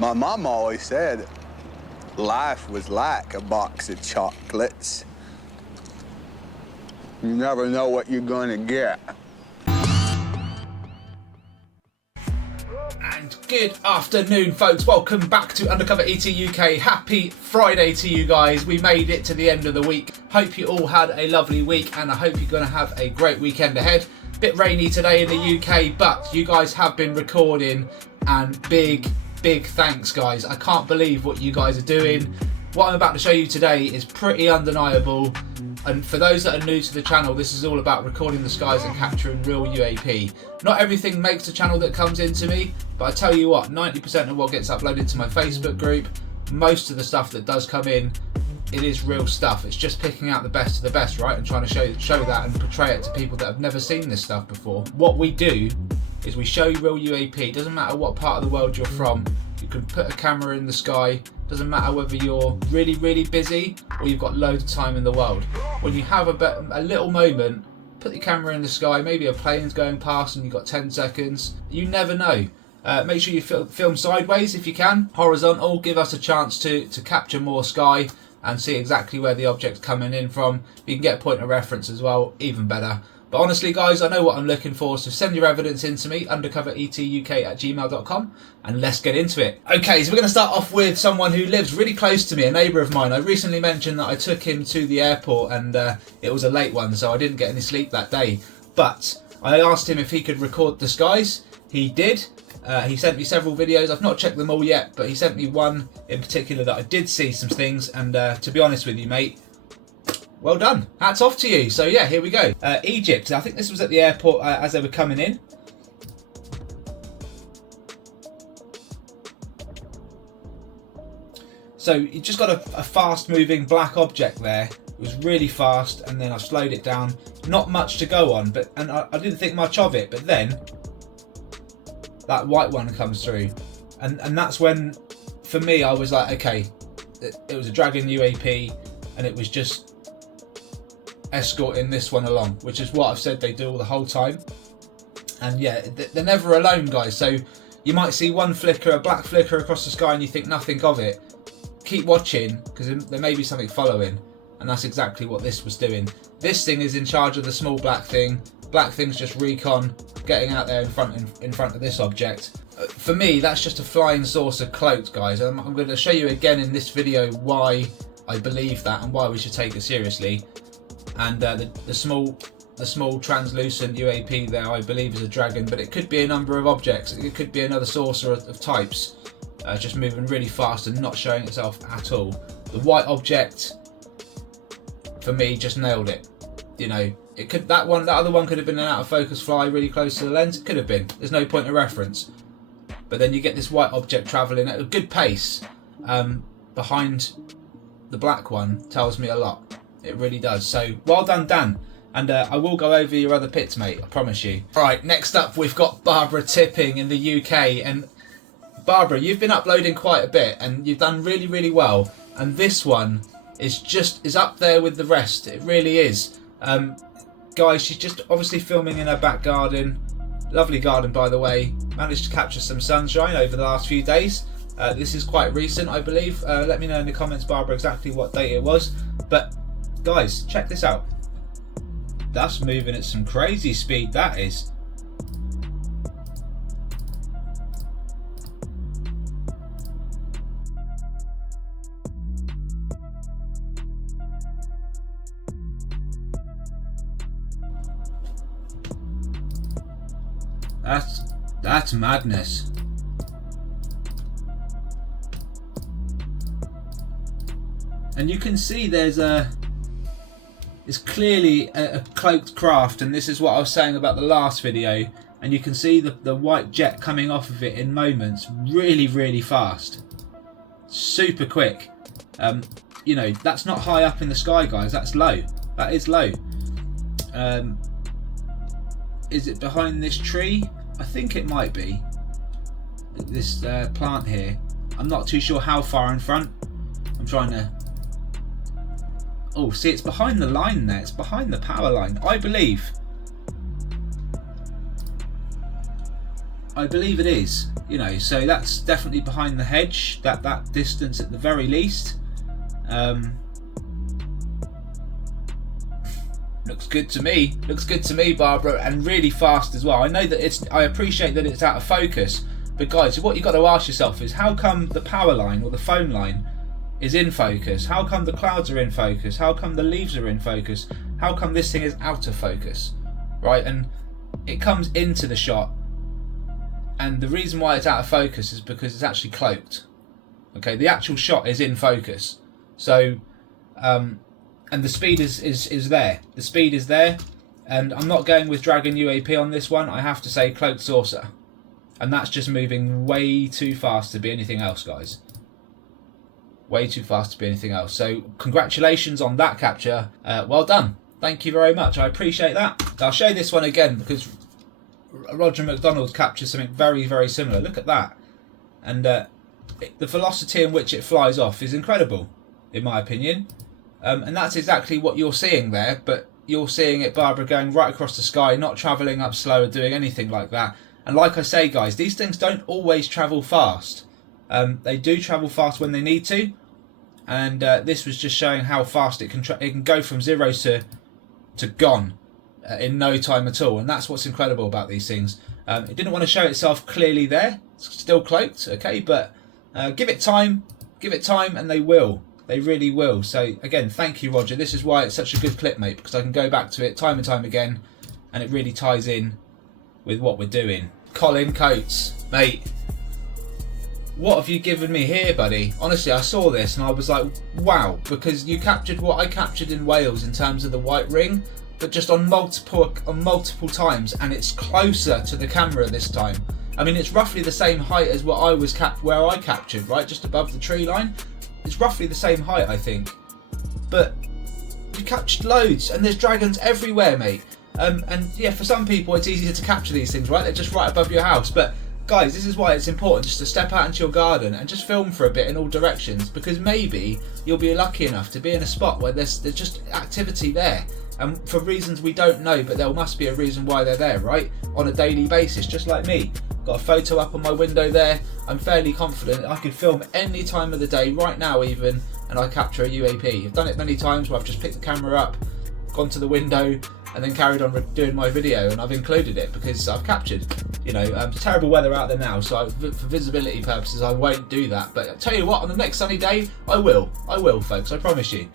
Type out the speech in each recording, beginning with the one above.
My mom always said life was like a box of chocolates. You never know what you're gonna get. And good afternoon, folks. Welcome back to UndercoverETuk UK. Happy Friday to you guys. We made it to the end of the week. Hope you all had a lovely week, and I hope you're going to have a great weekend ahead. Bit rainy today in the UK, but you guys have been recording, and big thanks, guys. I can't believe what you guys are doing. What I'm about to show you today is pretty undeniable. And for those that are new to the channel, this is all about recording the skies and capturing real UAP. Not everything makes the channel that comes into me, but I tell you what, 90% of what gets uploaded to my Facebook group, most of the stuff that does come in, it is real stuff. It's just picking out the best of the best, right? And trying to show that and portray it to people that have never seen this stuff before. What we do is we show you real UAP. Doesn't matter what part of the world you're from. You can put a camera in the sky. Doesn't matter whether you're really busy or you've got loads of time in the world. When you have a little moment, put the camera in the sky. Maybe a plane's going past and you've got 10 seconds. You never know. Make sure you film sideways if you can. Horizontal, give us a chance to capture more sky and see exactly where the object's coming in from. You can get a point of reference as well, even better. But honestly, guys, I know what I'm looking for, so send your evidence in to me, undercoveretuk@gmail.com, and let's get into it. Okay, so we're going to start off with someone who lives really close to me, a neighbour of mine. I recently mentioned that I took him to the airport, and it was a late one, so I didn't get any sleep that day. But I asked him if he could record the skies. He did. He sent me several videos. I've not checked them all yet, but he sent me one in particular that I did see some things, and to be honest with you, mate, well done. Hats off to you. So yeah, here we go. Egypt. I think this was at the airport as they were coming in. So you just got a fast moving black object there. It was really fast, and then I slowed it down. Not much to go on, but I didn't think much of it. But then that white one comes through, and that's when, for me, I was like, okay, it was a Dragon UAP, and it was just escorting this one along, which is what I've said they do all the whole time. And yeah, they're never alone, guys. So you might see one flicker, a black flicker across the sky, and you think nothing of it. Keep watching, because there may be something following, and that's exactly what this was doing. This thing is in charge of the small black thing. Black thing's just recon, getting out there in front of this object. For me, that's just a flying saucer cloaked, guys. I'm going to show you again in this video why I believe that and why we should take it seriously. And the small translucent UAP there, I believe, is a Dragon, but it could be a number of objects. It could be another saucer of types, just moving really fast and not showing itself at all. The white object, for me, just nailed it. You know, it could that other one could have been an out of focus fly really close to the lens. It could have been. There's no point of reference. But then you get this white object travelling at a good pace behind the black one. Tells me a lot. It really does. So well done, Dan. And I will go over your other pits, mate. I promise you. All right, next up we've got Barbara Tipping in the UK. And Barbara, you've been uploading quite a bit, and you've done really well. And this one is up there with the rest. It really is. Guys, she's just obviously filming in her back garden. Lovely garden, by the way. Managed to capture some sunshine over the last few days. This is quite recent, I believe. Let me know in the comments, Barbara, exactly what date it was. But guys, check this out. That's moving at some crazy speed, that is. That's madness. And you can see it's clearly a cloaked craft, and this is what I was saying about the last video, and you can see the white jet coming off of it in moments, really fast, super quick. You know, that's not high up in the sky, guys, that's low. That is low. Is it behind this tree? I think it might be. This plant here. I'm not too sure how far in front. I'm trying to... Oh, see, it's behind the line there. It's behind the power line, I believe. I believe it is, you know, so that's definitely behind the hedge, that distance at the very least. Looks good to me. Looks good to me, Barbara, and really fast as well. I know that I appreciate that it's out of focus, but guys, what you've got to ask yourself is, how come the power line or the phone line is in focus? How come the clouds are in focus? How come the leaves are in focus? How come this thing is out of focus? Right, and it comes into the shot, and the reason why it's out of focus is because it's actually cloaked. Okay, the actual shot is in focus. So, and the speed is there. The speed is there, and I'm not going with Dragon UAP on this one. I have to say Cloaked Saucer, and that's just moving way too fast to be anything else, guys. Way too fast to be anything else. So congratulations on that capture. Well done. Thank you very much. I appreciate that. I'll show this one again because Roger McDonald captured something very, very similar. Look at that. And the velocity in which it flies off is incredible, in my opinion. And that's exactly what you're seeing there, but you're seeing it, Barbara, going right across the sky, not travelling up slow or doing anything like that. And like I say, guys, these things don't always travel fast. They do travel fast when they need to, and this was just showing how fast it can go from 0 to gone in no time at all. And that's what's incredible about these things. It didn't want to show itself clearly there. It's still cloaked, okay, but give it time, and they will. They really will. So again, thank you, Roger. This is why it's such a good clip, mate, because I can go back to it time and time again, and it really ties in with what we're doing. Colin Coates, mate, what have you given me here, buddy? Honestly, I saw this and I was like, wow, because you captured what I captured in Wales in terms of the white ring, but just on multiple times, and it's closer to the camera this time. I mean, it's roughly the same height as what I was where I captured, right, just above the tree line. It's roughly the same height, I think. But you captured loads, and there's dragons everywhere, mate. And yeah, for some people it's easier to capture these things, right? They're just right above your house. But guys, this is why it's important just to step out into your garden and just film for a bit in all directions, because maybe you'll be lucky enough to be in a spot where there's just activity there. And for reasons we don't know, but there must be a reason why they're there, right? On a daily basis, just like me. Got a photo up on my window there. I'm fairly confident I could film any time of the day, right now even, and I capture a UAP. I've done it many times where I've just picked the camera up, gone to the window, and then carried on doing my video, and I've included it because I've captured. You know, it's terrible weather out there now, so for visibility purposes I won't do that. But I'll tell you what, on the next sunny day, I will, folks, I promise you.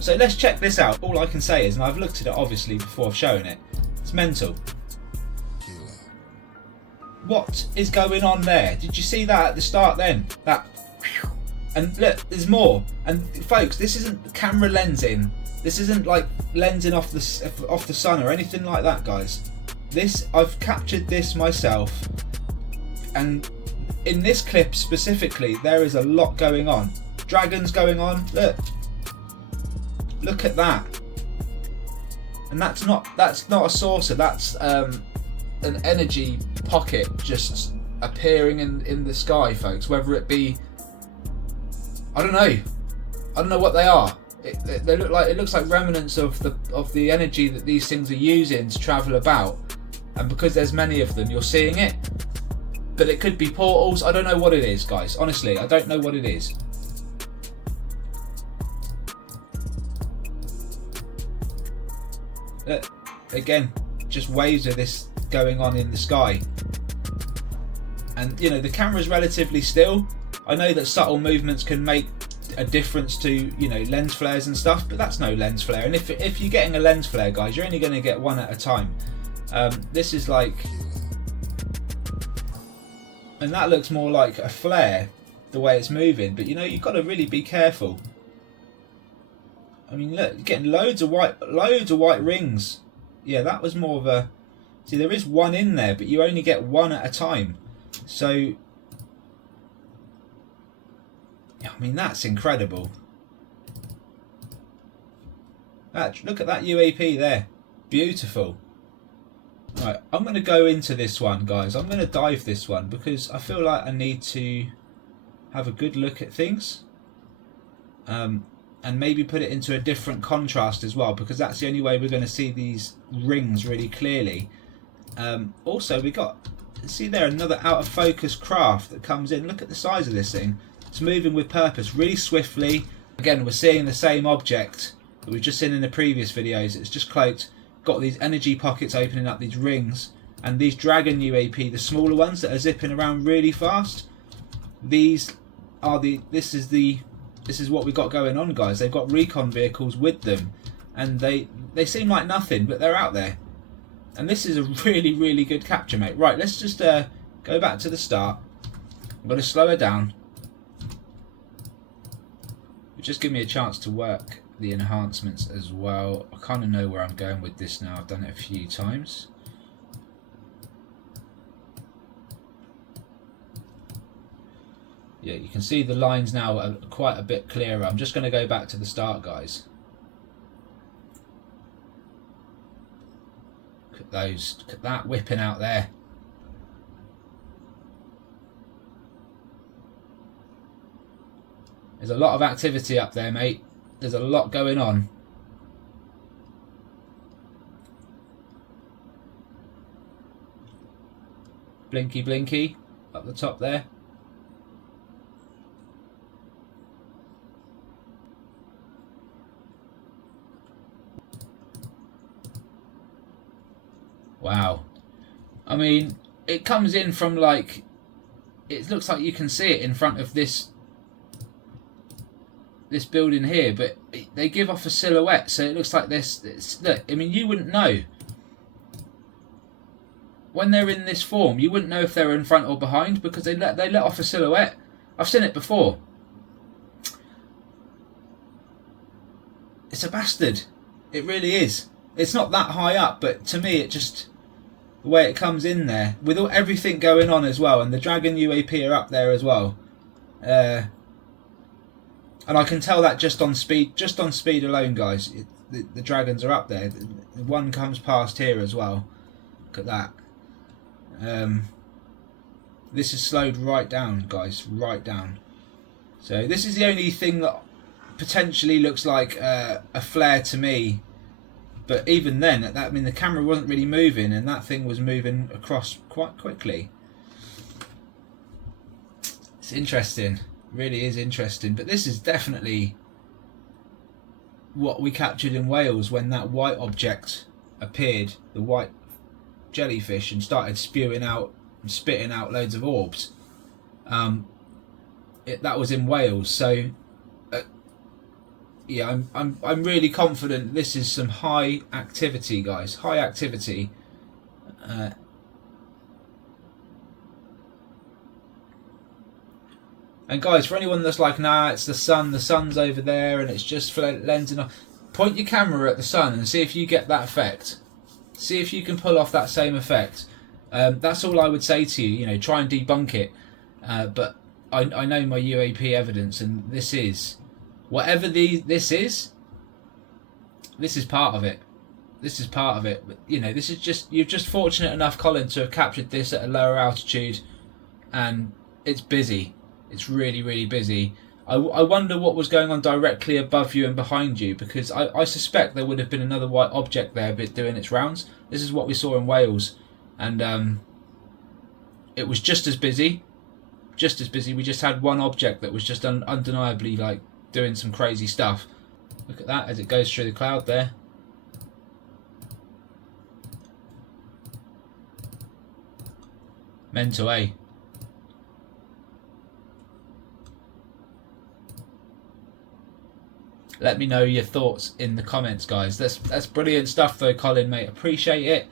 So let's check this out. All I can say is, and I've looked at it obviously before showing it, it's mental. What is going on there? Did you see that at the start then? That, and look, there's more. And folks, this isn't camera lensing. This isn't like lensing off the sun or anything like that, guys. This, I've captured this myself, and in this clip specifically, there is a lot going on. Dragons going on. Look at that. And that's not a saucer. That's an energy pocket just appearing in the sky, folks. Whether it be, I don't know what they are. It looks like remnants of the energy that these things are using to travel about, and because there's many of them, you're seeing it. But it could be portals. I don't know what it is, guys. Honestly, I don't know what it is. Again, just waves of this going on in the sky, and you know the camera's relatively still. I know that subtle movements can make a difference to, you know, lens flares and stuff, but that's no lens flare. And if you're getting a lens flare, guys, you're only going to get one at a time. This is like, and that looks more like a flare the way it's moving, but you know, you've got to really be careful. I mean, look, you're getting loads of white rings. Yeah, that was more of a, see, there is one in there, but you only get one at a time. So I mean, that's incredible. Look at that UAP there. Beautiful. Right, I'm going to go into this one, guys. I'm going to dive this one because I feel like I need to have a good look at things. And maybe put it into a different contrast as well, because that's the only way we're going to see these rings really clearly. Also, we got see there, another out of focus craft that comes in. Look at the size of this thing. It's moving with purpose, really swiftly. Again, we're seeing the same object that we've just seen in the previous videos. It's just cloaked, got these energy pockets opening up, these rings, and these Dragon UAP, the smaller ones that are zipping around really fast. These are this is what we've got going on, guys. They've got recon vehicles with them, and they seem like nothing, but they're out there. And this is a really, really good capture, mate. Right, let's just go back to the start. I'm going to slow her down. Just give me a chance to work the enhancements as well. I kind of know where I'm going with this now. I've done it a few times. Yeah, you can see the lines now are quite a bit clearer. I'm just going to go back to the start, guys. Look at those. Look at that whipping out there. There's a lot of activity up there, mate. There's a lot going on. Blinky blinky up the top there. Wow. I mean, it comes in from like, it looks like you can see it in front of this building here, but they give off a silhouette, so it looks like this. Look, I mean, you wouldn't know when they're in this form. You wouldn't know if they're in front or behind because they let off a silhouette. I've seen it before. It's a bastard. It really is. It's not that high up, but to me, it just, the way it comes in there with everything going on as well, and the Dragon UAP are up there as well. And I can tell that just on speed alone, guys. The dragons are up there. The one comes past here as well. Look at that. This is slowed right down, guys, right down. So this is the only thing that potentially looks like a flare to me. But even then, I mean, the camera wasn't really moving, and that thing was moving across quite quickly. It's interesting. Really is interesting, but this is definitely what we captured in Wales when that white object appeared, the white jellyfish, and started spewing out and spitting out loads of orbs. That was in Wales, so yeah, I'm really confident this is some high activity, guys, high activity. And guys, for anyone that's like, nah, it's the sun's over there and it's just lensing off, point your camera at the sun and see if you get that effect. See if you can pull off that same effect. That's all I would say to you. You know, try and debunk it. But I know my UAP evidence, and this is, whatever this is part of it. This is part of it. But, you know, this is just, you're just fortunate enough, Colin, to have captured this at a lower altitude, and it's busy. It's really, really busy. I wonder what was going on directly above you and behind you, because I suspect there would have been another white object there but doing its rounds. This is what we saw in Wales, and it was just as busy. Just as busy. We just had one object that was just undeniably like doing some crazy stuff. Look at that as it goes through the cloud there. Mental, eh? Let me know your thoughts in the comments, guys. That's brilliant stuff though, Colin, mate. Appreciate it.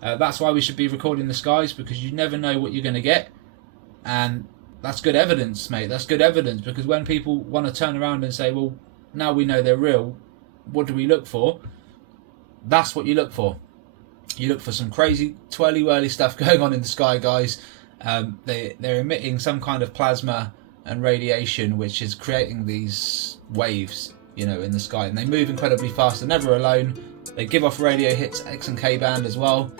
That's why we should be recording the skies, because you never know what you're going to get. And that's good evidence, mate. That's good evidence, because when people want to turn around and say, well, now we know they're real, what do we look for? That's what you look for. You look for some crazy twirly-whirly stuff going on in the sky, guys. They're emitting some kind of plasma and radiation, which is creating these waves, you know, in the sky, and they move incredibly fast. They're never alone. They give off radio hits, X and K band as well,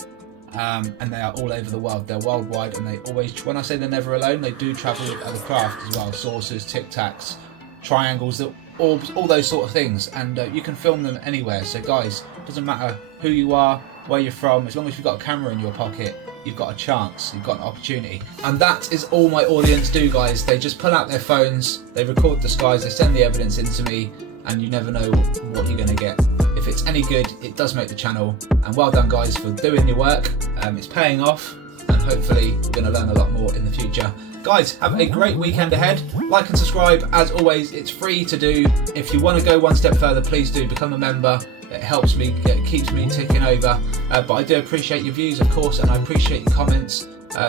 and they are all over the world. They're worldwide, and they always, when I say they're never alone, they do travel with other craft as well, saucers, tic tacs, triangles, orbs, all those sort of things, and you can film them anywhere. So guys, it doesn't matter who you are, where you're from, as long as you've got a camera in your pocket, you've got a chance, you've got an opportunity. And that is all my audience do, guys. They just pull out their phones, they record the skies, they send the evidence into me, and you never know what you're going to get. If it's any good, it does make the channel. And well done, guys, for doing your work. It's paying off, and hopefully you're going to learn a lot more in the future. Guys, have a great weekend ahead. Like and subscribe. As always, it's free to do. If you want to go one step further, please do become a member. It helps me, it keeps me ticking over. But I do appreciate your views, of course, and I appreciate your comments.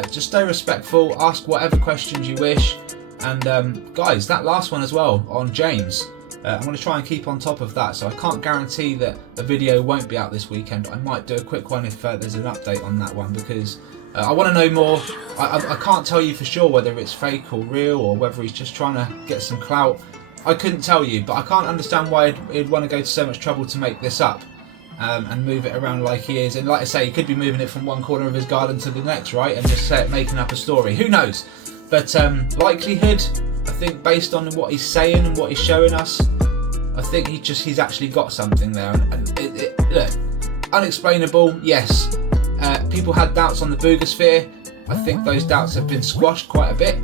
Just stay respectful, ask whatever questions you wish. And guys, that last one as well on James, I'm going to try and keep on top of that. So I can't guarantee that a video won't be out this weekend. I might do a quick one if there's an update on that one, because I want to know more. I can't tell you for sure whether it's fake or real, or whether he's just trying to get some clout. I couldn't tell you, but I can't understand why he'd want to go to so much trouble to make this up and move it around like he is. And like I say, he could be moving it from one corner of his garden to the next, right? And just making up a story. Who knows? But likelihood, I think, based on what he's saying and what he's showing us, I think he's actually got something there. And look, unexplainable, yes. People had doubts on the boogosphere. I think those doubts have been squashed quite a bit,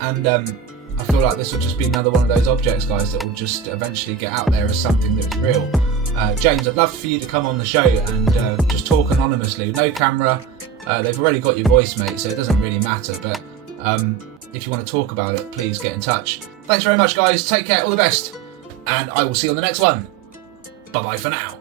and I feel like this will just be another one of those objects, guys, that will just eventually get out there as something that's real. James, I'd love for you to come on the show and just talk anonymously, no camera. They've already got your voice, mate, so it doesn't really matter, but if you want to talk about it, please get in touch. Thanks very much, guys. Take care, all the best, and I will see you on the next one. Bye-bye for now.